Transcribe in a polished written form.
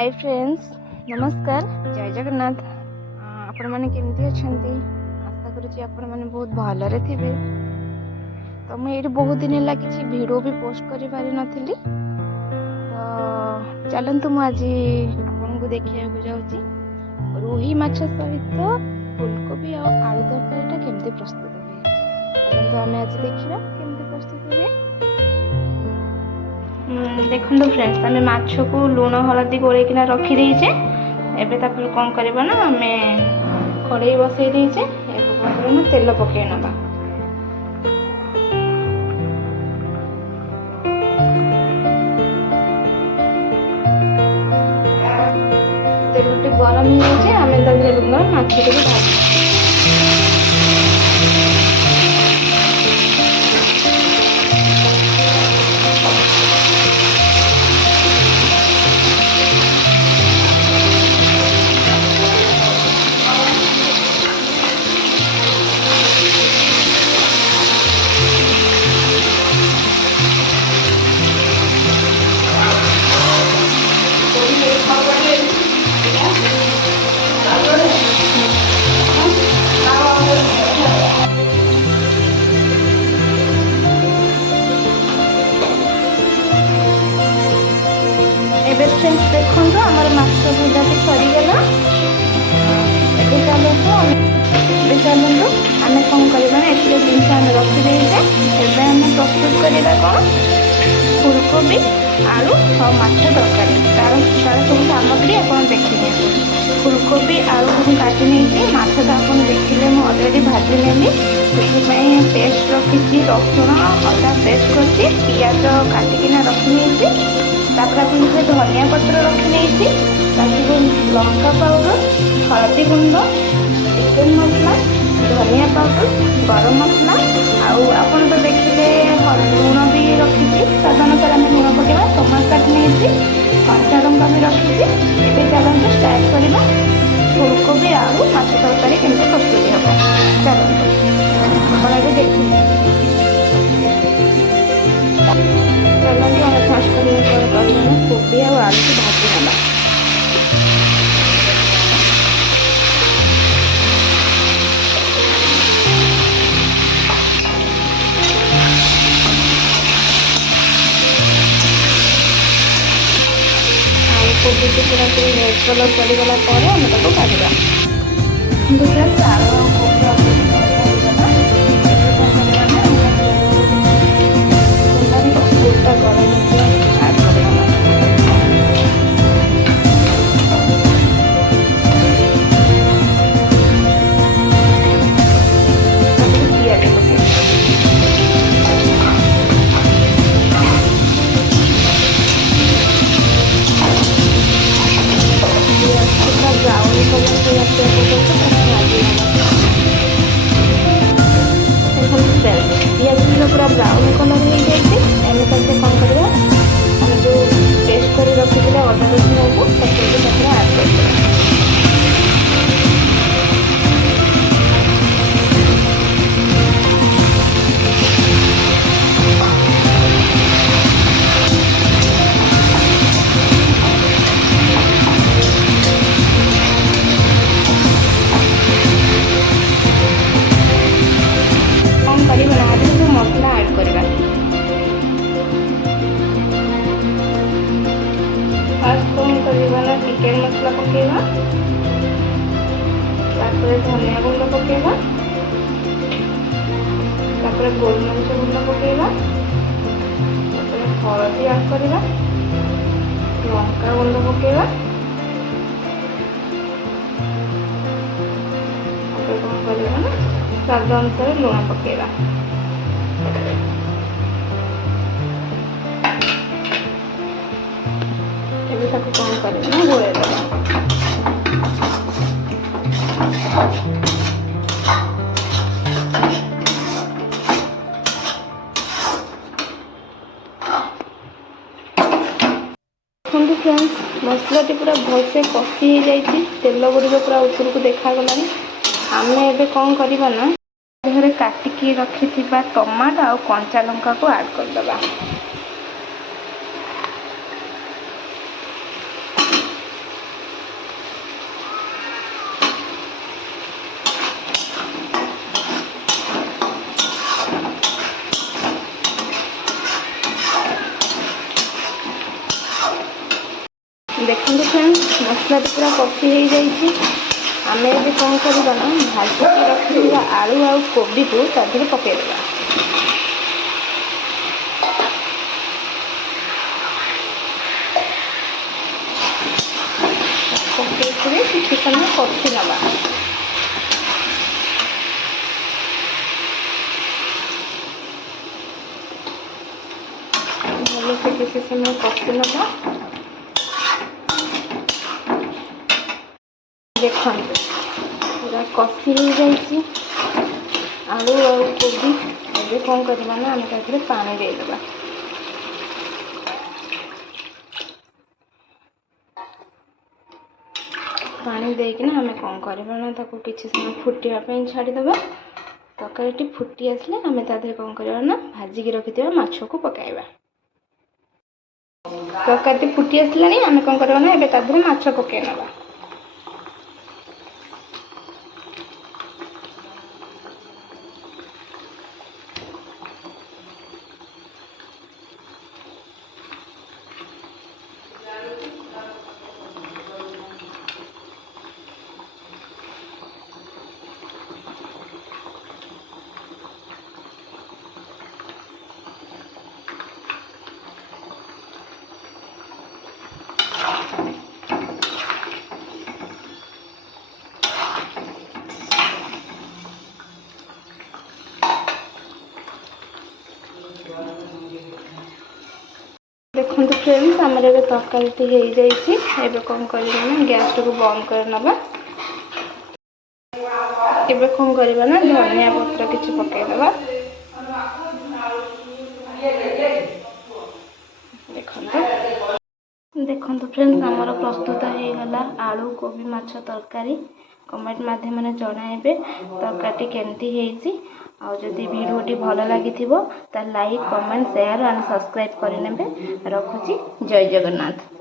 Hi friends, नमस्कार, जय जगन्नाथ। आपण मैंने केमती अच्छा, आशा करुँच आपण मैंने बहुत भलरे थे। तो मुझे बहुत दिन है किसी वीडियो भी पोस्ट कर पारि नथिली। तो चलतु मुझे आपन को देखा जाऊँगी रोही माछ सहित फुलकोबी और आलू तरकारी केमती प्रस्तुत हुए। चलतु आम आज देखा केमती प्रस्तुत हुए। देखो फ्रेंड्स, आम माछ को लुण हलदी गोलैकिना रखी देचे। एबे तापर कौन करबा ना, आम कड़ाई बसई देचे। एबे कौन करबा ना, तेल पके नबा। तेल गरम हो जाए, आम माछ को भाज फ्रेंड्स। देखो आमर माछ भजा भी सरीगला। चलतु आम कौन करवा ना, ये जिनस आम रखीदे आम प्रस्तुत करवा कौन फुलकोबी आलू और माछ तरकारी। तार सब सामग्री आप देखिए। फुलकोबी आलू को काटी नहीं, माछ तो आप देखिले मुझे अलरेडी भाजी नेली। से पेस्ट रखी रसुण अदा पेस्ट कर पिज काटिकिना रखी नहीं। धनिया पत्र रखी नहीं, लंका पाउडर, हलदी गुंड, चिकेन मसला, धनिया पाउडर, गरम मसला आप तो देखिए लुण भी रखी। स्वाद अनुसार आम लुण पकेवा। टमाटो काटी नहीं, कंचा लंका भी रखी। ये चलते स्टार्ट करवा फुलकोबी आलू माछ तरकारी केमती प्रस्तुति हम। चलते आप देखिए। चलते हम फास्ट कोबी और आलू को भाजी ना। कोबी को पूरा रेड कलर पड़गला आम ताको काटा। पूरा ब्राउन कलर हो जाए कौन करवा, आम जो पेस्ट कर रखी अदा रसुण को ऐड कर। मसला ऐड करवा। फास्ट कौन करवा ना, चिकेन मसला पकेवा, धनिया गुंड पकेवा, गोलमरीच गुंड पकेवा, हलदी ऐड करवा, लंका गुंड पकेवा, कौन करवा ना स्वाद अनुसार लुण पकेवा। कौन करना गोले फ्रेंड्स, मसला पूरा भलसे कषि हो जाए। तेल गुड़िक पूरा ऊपर को देखागला। आम एबे कौन करवा ना, देहरे काटिकी रखी टमाटो और कंचा लंका को ऐड करदबा। देखो फ्रेंड्स मसला तो पूरा कषि हो जाइए। आम ए कौन करवा ना भाजिकी रखी आलू आ कोबी को तादेह पकईदेवा। पकईकरी किसी समय कषि नवा। भल से किसी समय कषि नवा। देखो पूरा कषि हो जाइए आलू और कोबी। ये कौन करवा ना आम तादेह पानी देदेवा। पानी देकिना आम कौन करवा ना ताको किसी समय फुटापी छाड़ीदे। तरकारी फुटी आसले आम तादेह कौन करवा ना भाजिकी रखि माछ को पकाइबा। तरकारी फुटी आसलानी आम कौन करवा ना एबे तादेह माछ पकाई नवा। देखो फ्रेंड्स आमर ए तरकारी हो जाइए। कौन करवा ना गैस टाक बंद कर नवा। एबे कौन करवा ना धनिया पत्र किसी पकईदवा। देखो फ्रेंड्स आमर प्रस्तुत हो गला आलू कोबी माछ तरकारी। कमेंट माध्यम जणाइबे तरकारी केमती होइछि। और जदि वीडियोटी भल लगी तो like comment share and subscribe करने। रखुची जय जगन्नाथ।